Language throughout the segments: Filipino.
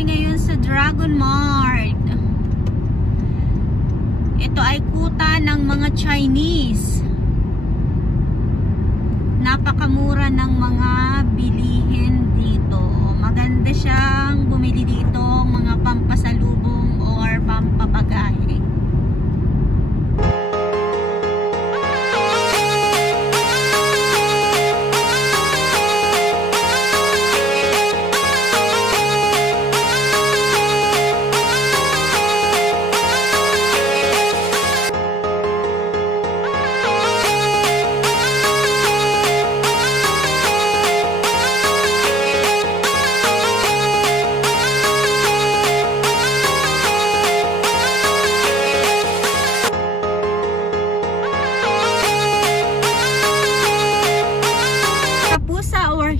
kami ngayon sa Dragon Mart. Ito ay kuta ng mga Chinese. Napakamura ng mga bilihin dito. Maganda siyang bumili dito, mga pampasalubong or pampabagahe.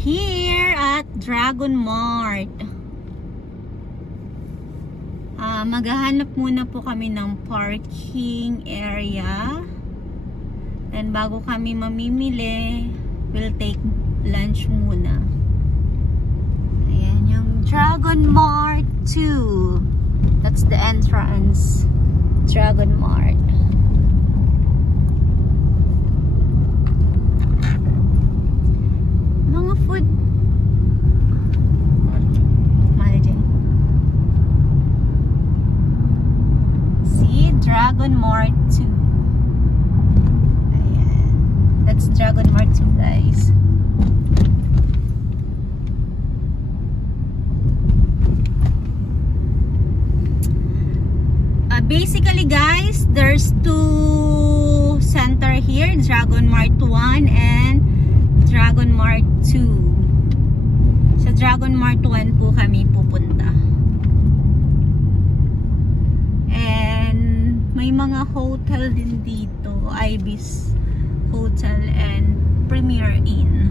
Here at Dragon Mart. Maghahanap muna po kami ng parking area. Then bago kami mamimili, we'll take lunch muna. Ayan yung Dragon Mart 2. That's the entrance. Dragon Mart. Mga food. Mahal din. See? Dragon Mart 2. Ayan. That's Dragon Mart 2, guys. Basically, guys, there's two center here. Dragon Mart 1 and Dragon Mart 2. Sa Dragon Mart 1 po kami pupunta. And may mga hotel din dito. Ibis Hotel and Premier Inn.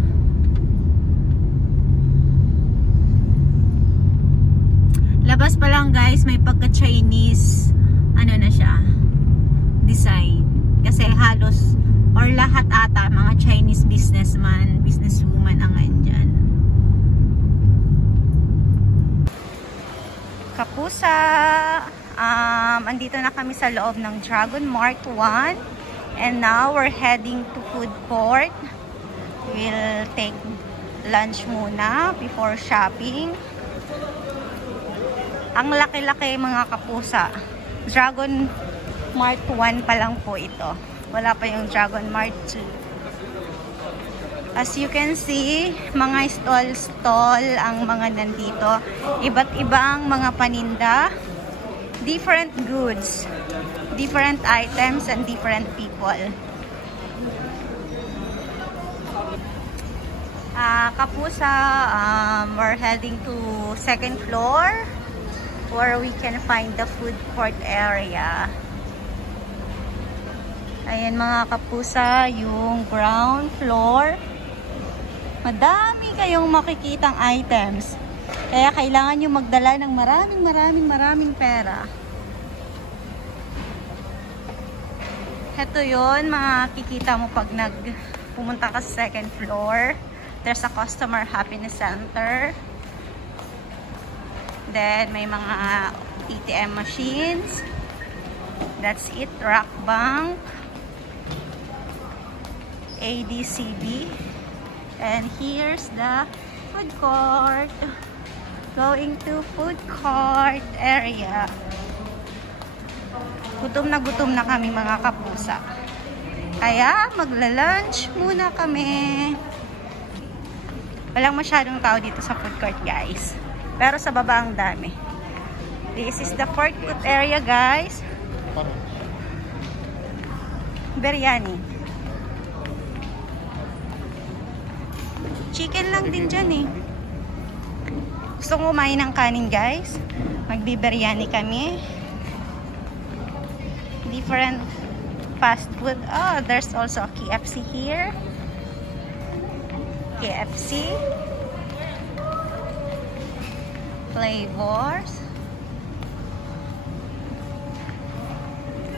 Labas pa lang, guys, may pagka-Chinese ano na siya, design. Kasi halos or lahat ata mga Chinese businessman, businesswoman ang andyan. Kapusa, andito na kami sa loob ng Dragon Mart 1 and now we're heading to food court. We'll take lunch muna before shopping. Ang laki-laki mga kapusa. Dragon Mart 1 pa lang po ito. Wala pa yung Dragon Mart 2. As you can see, mga stall-stall ang mga nandito. Iba't ibang mga paninda. Different goods. Different items and different people. Kapusa, we're heading to second floor where we can find the food court area. Ayan mga kapusa, yung ground floor. Madami kayong makikitang items. Kaya kailangan nyo magdala ng maraming pera. Ito yun, makikita mo pag pumunta ka sa second floor. There's a customer happiness center. Then, may mga ATM machines. That's it. Rock Bank. ADCB. And here's the food court. Going to food court area. Gutom na kami mga kapusa. Kaya, magla-lunch muna kami. Walang masyadong tao dito sa food court, guys. Pero sa baba ang dami. This is the food court area, guys. Biryani. Chicken lang din dyan eh. Gusto kong kumain ng kanin, guys. Magbibiryani kami. Different fast food. Oh, there's also a KFC here. KFC. Flavors.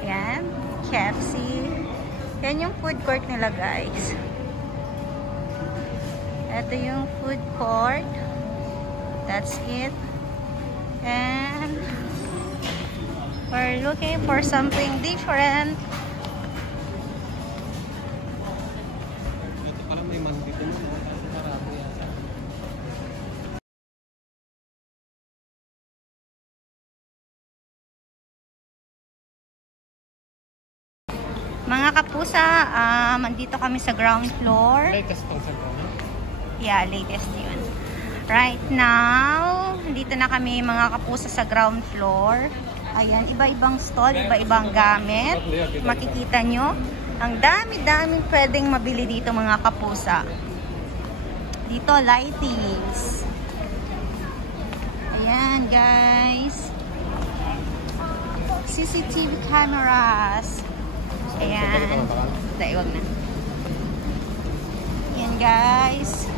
Yan. KFC. Yan yung food court nila, guys. Ito yung food court. That's it. And we're looking for something different. Ito parang may mandi dito. Marami yata. Mga kapusa, andito kami sa ground floor. Latest tong sa ground. Yeah, latest yun. Right now, dito na kami mga kapusa sa ground floor. Ayan, iba-ibang stall, iba-ibang gamit. Makikita nyo, ang dami-daming pwedeng mabili dito mga kapusa. Dito, lightings. Ayan, guys. CCTV cameras. Ayan. Dahil, wag na. Ayan, guys.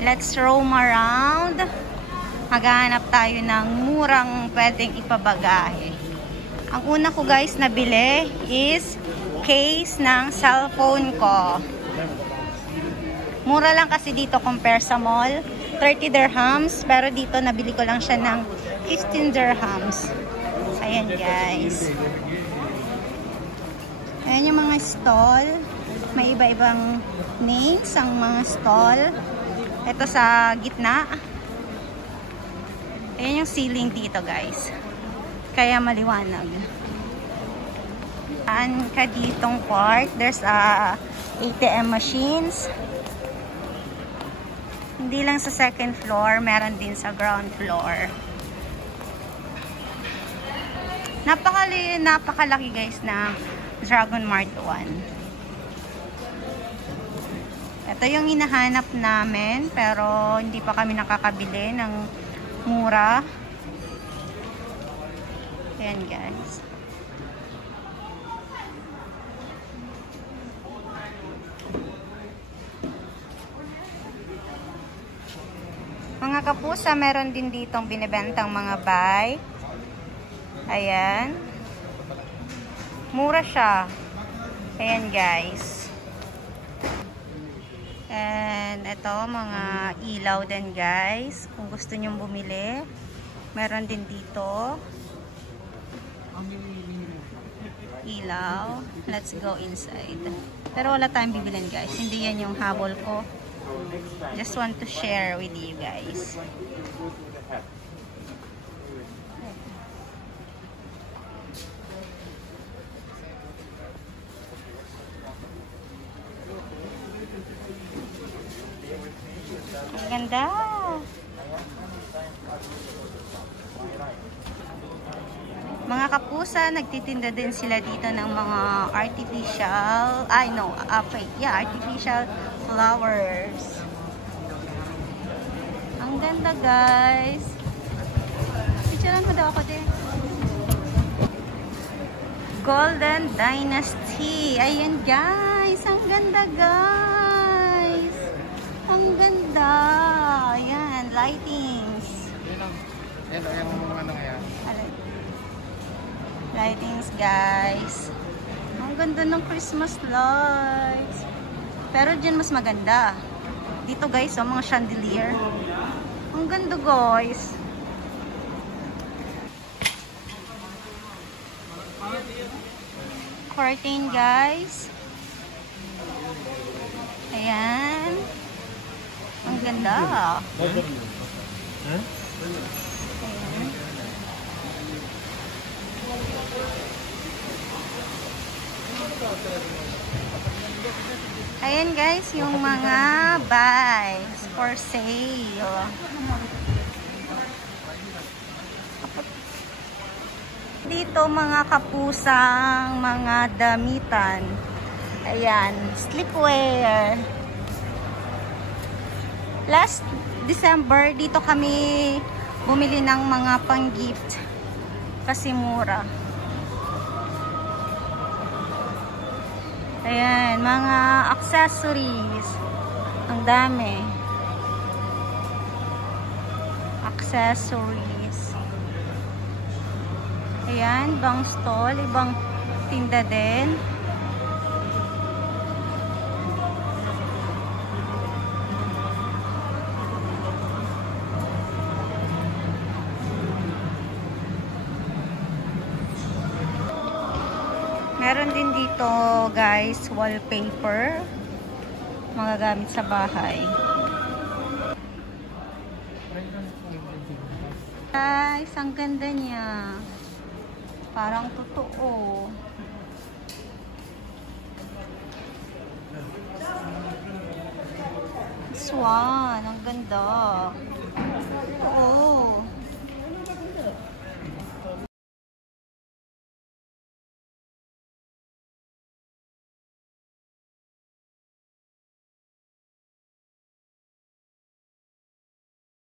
Let's roam around. Maghahanap tayo ng murang pwedeng ipabagahe. Ang una ko, guys, nabili is case ng cellphone ko. Mura lang kasi dito compare sa mall. 30 dirhams. Pero dito, nabili ko lang siya ng 15 dirhams. Ayan, guys. Ayan yung mga stall. May iba-ibang names ang mga stall. Ito sa gitna. Ayan yung ceiling dito, guys. Kaya maliwanag. Saan ka ditong part? There's ATM machines. Hindi lang sa second floor, meron din sa ground floor. Napakalaki guys na Dragon Mart 1. Ito yung hinahanap namin pero hindi pa kami nakakabili ng mura. Ayan guys. Mga kapusa, meron din ditong binibentang mga bike. Ayan. Mura siya. Ayan, guys. And ito, mga ilaw din, guys. Kung gusto nyong bumili, meron din dito. Ilaw. Let's go inside. Pero wala tayong bibilin, guys. Hindi yan yung habol ko. Just want to share with you guys. Ganda. Mga kapusa, nagtitinda din sila dito ng mga artificial, artificial flowers. Ang ganda, guys. Picturean mo daw ako din. Golden Dynasty. Ayan, guys. Ang ganda, guys. Ang ganda. Ayan, lightings. Yan yung ano kaya. Lightings, guys. Ang ganda ng Christmas lights. Pero dyan mas maganda. Dito, guys, mga chandelier. Ang ganda, guys. Curtain, guys. Ayan. Ang ganda. Ayan. Ayan, guys, yung mga bags for sale. Dito mga kapusang mga damitan. Ayan, sleepwear. Last December, dito kami bumili ng mga pang-gift kasi mura. Ayan, mga accessories. Ang dami. Accessories. Ayan, ibang stall, ibang tinda din. Meron din dito, guys, wallpaper. Mga gamit sa bahay. Guys, ang ganda niya. Parang totoo. Swan, ang ganda. Oo.